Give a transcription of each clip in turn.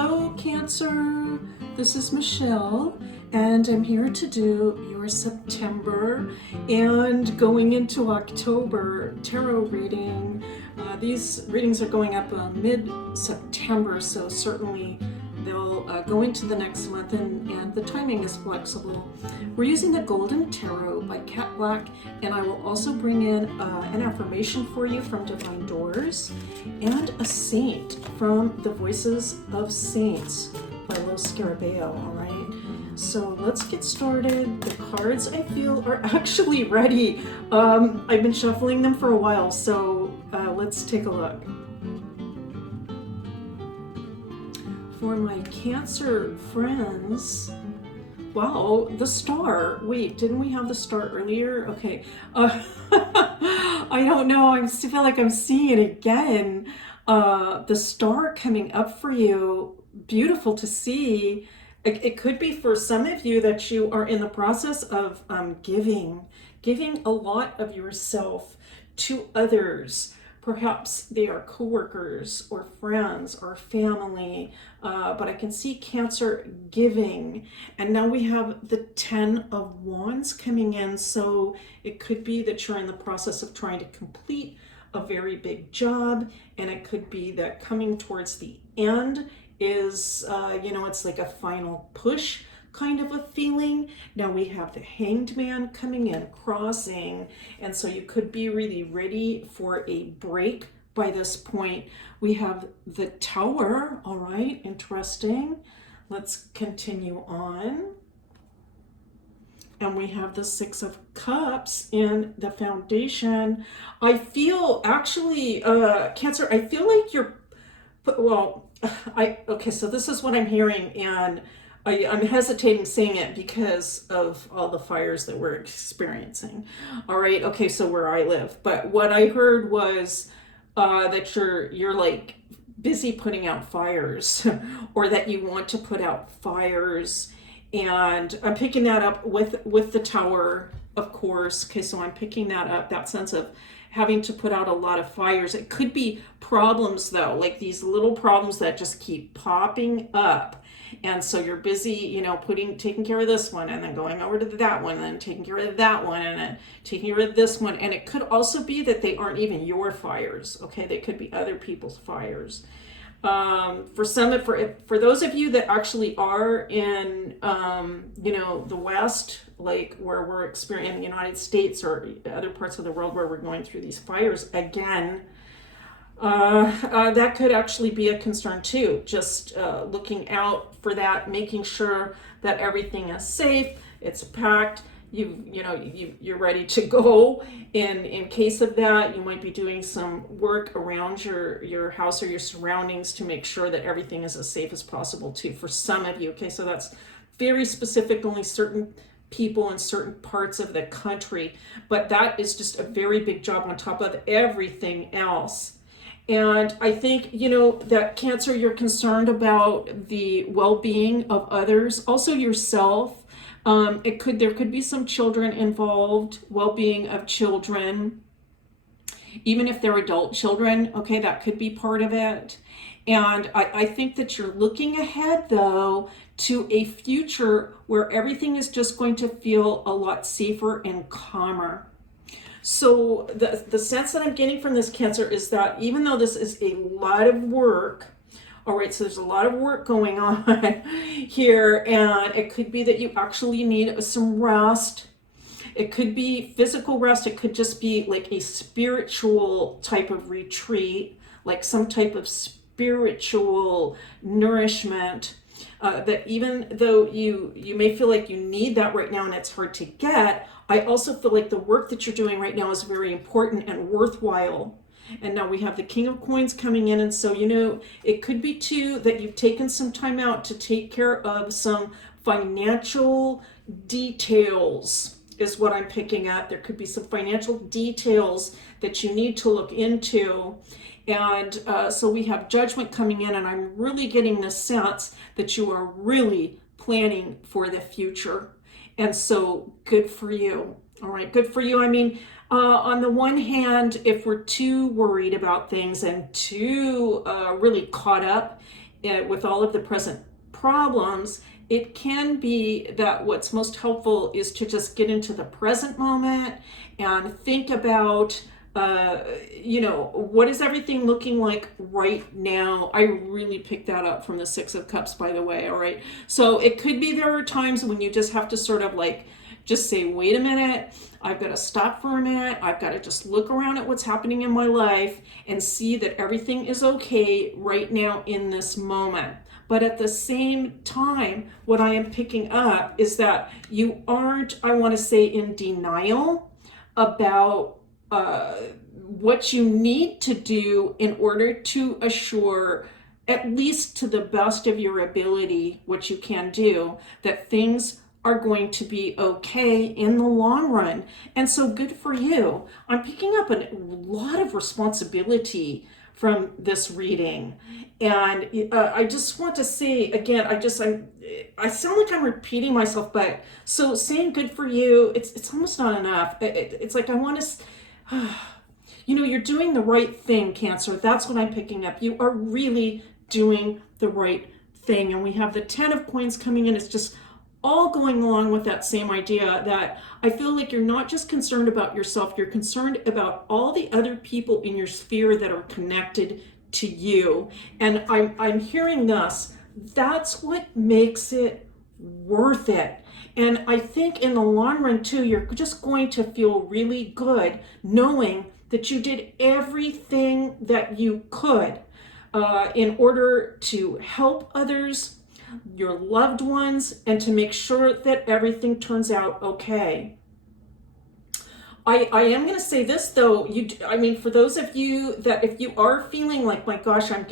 Hello, Cancer. This is Michelle, and I'm here to do your September and going into October tarot reading. These readings are going up mid-September, so certainly they'll go into the next month, and the timing is flexible. We're using the Golden Tarot by Cat Black, and I will also bring in an affirmation for you from Divine Doors and a saint from The Voices of Saints by Los Scarabeo, all right? So let's get started. The cards, I feel, are actually ready. I've been shuffling them for a while, so let's take a look. For my Cancer friends, wow, the star. Wait, didn't we have the star earlier? Okay. I don't know. I still feel like I'm seeing it again. The star coming up for you. Beautiful to see. It could be for some of you that you are in the process of giving a lot of yourself to others. Perhaps they are coworkers or friends or family, but I can see Cancer giving. And now we have the 10 of Wands coming in, so it could be that you're in the process of trying to complete a very big job, and it could be that coming towards the end is, it's like a final push kind of a feeling. Now we have the Hanged Man coming in, crossing, and so you could be really ready for a break by this point. We have the Tower, all right, interesting. Let's continue on. And we have the Six of Cups in the Foundation. I feel actually, Cancer, I feel like you're, okay, so this is what I'm hearing, and I'm hesitating saying it because of all the fires that we're experiencing. All right, okay, so where I live. But what I heard was that you're like busy putting out fires or that you want to put out fires. And I'm picking that up with the Tower, of course. Okay, so I'm picking that up, that sense of having to put out a lot of fires. It could be problems though, like these little problems that just keep popping up. And so you're busy, taking care of this one and then going over to that one and then taking care of that one and then taking care of this one. And it could also be that they aren't even your fires. Okay, they could be other people's fires. For those of you that actually are in, the West, like where we're experiencing the United States or other parts of the world where we're going through these fires again, that could actually be a concern too. Just looking out for that, making sure that everything is safe, it's packed, you're ready to go. And in case of that, you might be doing some work around your house or your surroundings to make sure that everything is as safe as possible too, for some of you. Okay, so that's very specific, only certain people in certain parts of the country, but that is just a very big job on top of everything else. And I think, that Cancer, you're concerned about the well-being of others, also yourself. There could be some children involved, well-being of children, even if they're adult children. Okay, that could be part of it. And I think that you're looking ahead, though, to a future where everything is just going to feel a lot safer and calmer. So the sense that I'm getting from this, Cancer, is that even though this is a lot of work, all right, so there's a lot of work going on here, and it could be that you actually need some rest. It could be physical rest. It could just be like a spiritual type of retreat, like some type of spiritual nourishment. That even though you may feel like you need that right now and it's hard to get, I also feel like the work that you're doing right now is very important and worthwhile. And now we have the King of Coins coming in, and so it could be too that you've taken some time out to take care of some financial details, is what I'm picking up. There could be some financial details that you need to look into. And so we have Judgment coming in, and I'm really getting the sense that you are really planning for the future. And so good for you. All right, good for you. I mean, on the one hand, if we're too worried about things and too really caught up with all of the present problems, it can be that what's most helpful is to just get into the present moment and think about, what is everything looking like right now? I really picked that up from the Six of Cups, by the way. All right. So it could be there are times when you just have to sort of like just say, wait a minute, I've got to stop for a minute. I've got to just look around at what's happening in my life and see that everything is okay right now in this moment. But at the same time, what I am picking up is that you aren't, I want to say, in denial about what you need to do in order to assure, at least to the best of your ability, what you can do, that things are going to be okay in the long run. And so good for you. I'm picking up a lot of responsibility from this reading. And I just want to say again, I sound like I'm repeating myself, but so saying good for you, it's almost not enough. It's like I want to, you're doing the right thing, Cancer. That's what I'm picking up. You are really doing the right thing. And we have the 10 of Coins coming in. It's just all going along with that same idea that I feel like you're not just concerned about yourself, you're concerned about all the other people in your sphere that are connected to you. And I'm hearing this. That's what makes it worth it. And I think in the long run too, you're just going to feel really good knowing that you did everything that you could in order to help others, your loved ones, and to make sure that everything turns out okay. I am going to say this though, for those of you that if you are feeling like, my gosh, I'm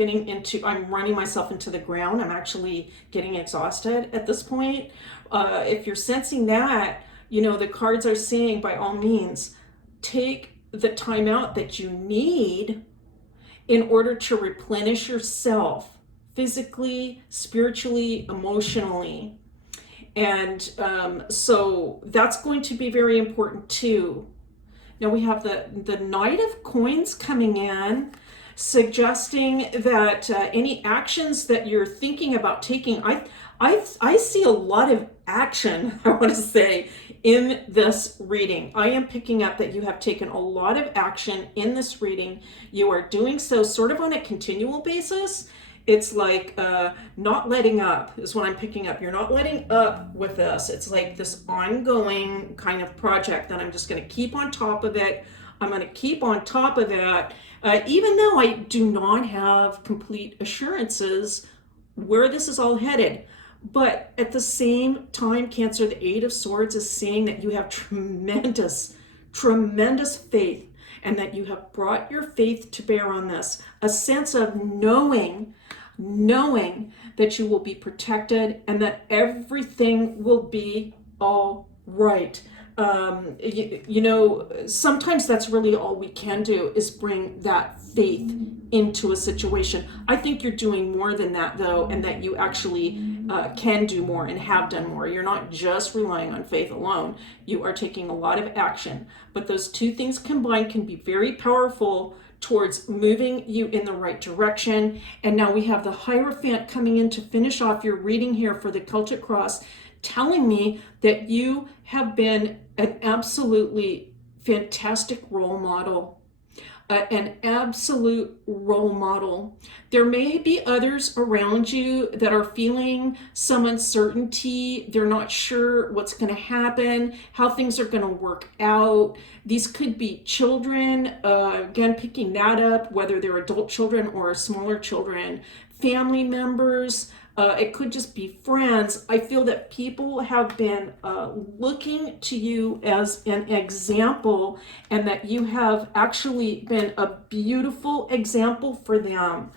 running myself into the ground, I'm actually getting exhausted at this point. If you're sensing that, the cards are saying, by all means, take the time out that you need in order to replenish yourself physically, spiritually, emotionally. And so that's going to be very important too. Now we have the Knight of Coins coming in, suggesting that any actions that you're thinking about taking, I see a lot of action, I want to say, in this reading. I am picking up that you have taken a lot of action in this reading. You are doing so sort of on a continual basis. It's like not letting up is what I'm picking up. You're not letting up with this. It's like this ongoing kind of project that I'm just going to keep on top of it. I'm going to keep on top of that, even though I do not have complete assurances where this is all headed. But at the same time, Cancer, the Eight of Swords is saying that you have tremendous, tremendous faith, and that you have brought your faith to bear on this. A sense of knowing that you will be protected and that everything will be all right. Sometimes that's really all we can do is bring that faith into a situation. I think you're doing more than that though, and that you actually can do more and have done more. You're not just relying on faith alone. You are taking a lot of action, but those two things combined can be very powerful towards moving you in the right direction. And now we have the Hierophant coming in to finish off your reading here for the Celtic Cross, telling me that you have been an absolutely fantastic role model, an absolute role model. There may be others around you that are feeling some uncertainty. They're not sure what's going to happen, how things are going to work out. These could be children, again, picking that up, whether they're adult children or smaller children, family members. It could just be friends. I feel that people have been looking to you as an example, and that you have actually been a beautiful example for them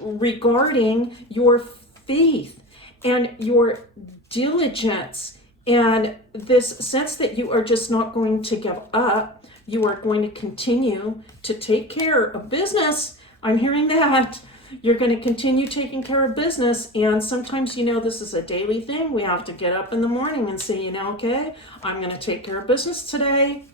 regarding your faith and your diligence, and this sense that you are just not going to give up. You are going to continue to take care of business. I'm hearing that. You're going to continue taking care of business, and sometimes, this is a daily thing. We have to get up in the morning and say, okay, I'm going to take care of business today,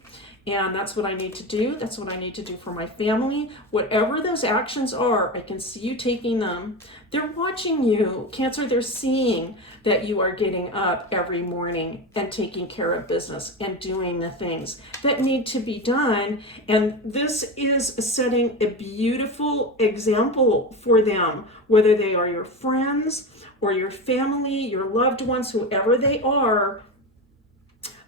And that's what I need to do. That's what I need to do for my family. Whatever those actions are, I can see you taking them. They're watching you. Cancer, they're seeing that you are getting up every morning and taking care of business and doing the things that need to be done. And this is setting a beautiful example for them, whether they are your friends or your family, your loved ones, whoever they are.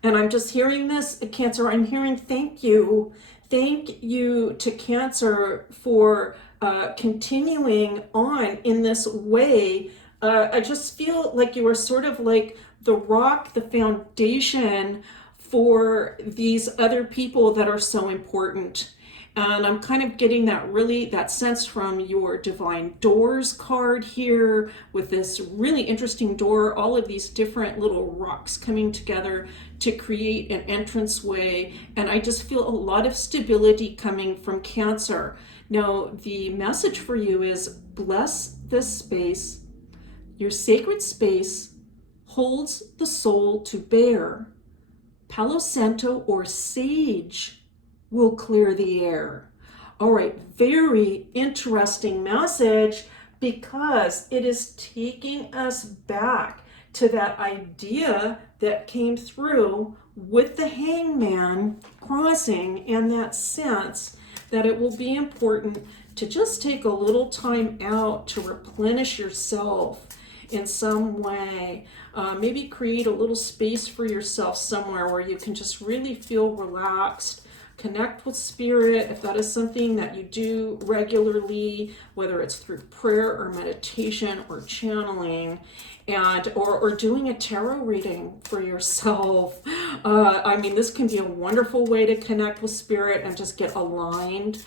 And I'm just hearing this, Cancer, I'm hearing thank you. Thank you to Cancer for continuing on in this way. I just feel like you are sort of like the rock, the foundation for these other people that are so important. And I'm kind of getting that sense from your Divine Doors card here with this really interesting door, all of these different little rocks coming together to create an entranceway. And I just feel a lot of stability coming from Cancer. Now, the message for you is bless this space. Your sacred space holds the soul to bear. Palo Santo or sage will clear the air. All right, very interesting message because it is taking us back to that idea that came through with the hangman crossing and that sense that it will be important to just take a little time out to replenish yourself in some way. Maybe create a little space for yourself somewhere where you can just really feel relaxed. Connect with spirit if that is something that you do regularly, whether it's through prayer or meditation or channeling, and or doing a tarot reading for yourself. I mean, this can be a wonderful way to connect with spirit and just get aligned.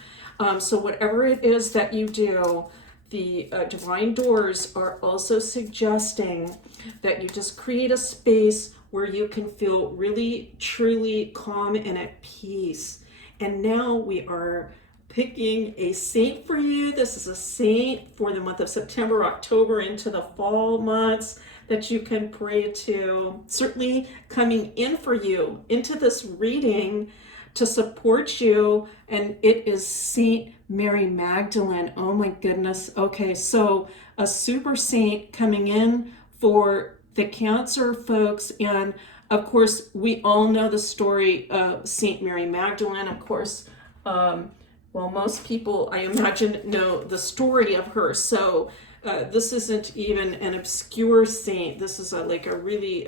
So whatever it is that you do, the Divine Doors are also suggesting that you just create a space where you can feel really, truly calm and at peace. And now we are picking a saint for you. This is a saint for the month of September, October, into the fall months that you can pray to. Certainly coming in for you into this reading to support you, and it is Saint Mary Magdalene. Oh my goodness. Okay, so a super saint coming in for the Cancer folks. And of course, we all know the story of Saint Mary Magdalene. Of course, well, most people, I imagine, know the story of her. So this isn't even an obscure saint. This is like a really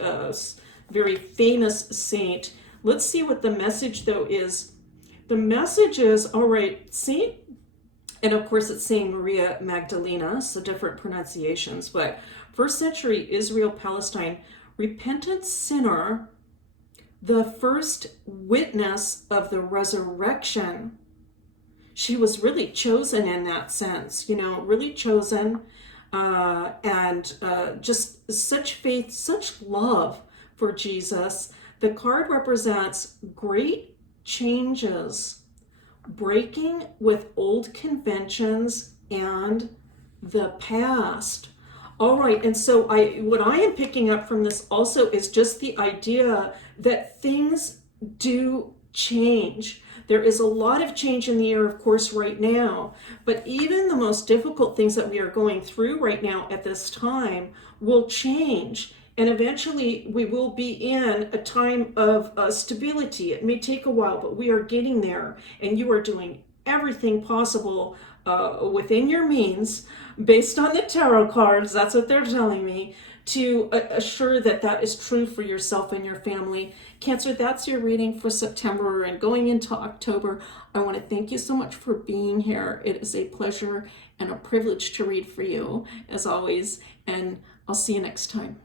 very famous saint. Let's see what the message, though, is. The message is, all right, Saint, and of course it's Saint Maria Magdalena, so different pronunciations, but first century Israel, Palestine, repentant sinner, the first witness of the resurrection. She was really chosen in that sense, really chosen, and just such faith, such love for Jesus. The card represents great changes, breaking with old conventions and the past. All right, and so what I am picking up from this also is just the idea that things do change. There is a lot of change in the air, of course, right now, but even the most difficult things that we are going through right now at this time will change. And eventually we will be in a time of stability. It may take a while, but we are getting there. And you are doing everything possible within your means, based on the tarot cards, that's what they're telling me, to assure that that is true for yourself and your family. Cancer, that's your reading for September and going into October. I want to thank you so much for being here. It is a pleasure and a privilege to read for you, as always. And I'll see you next time.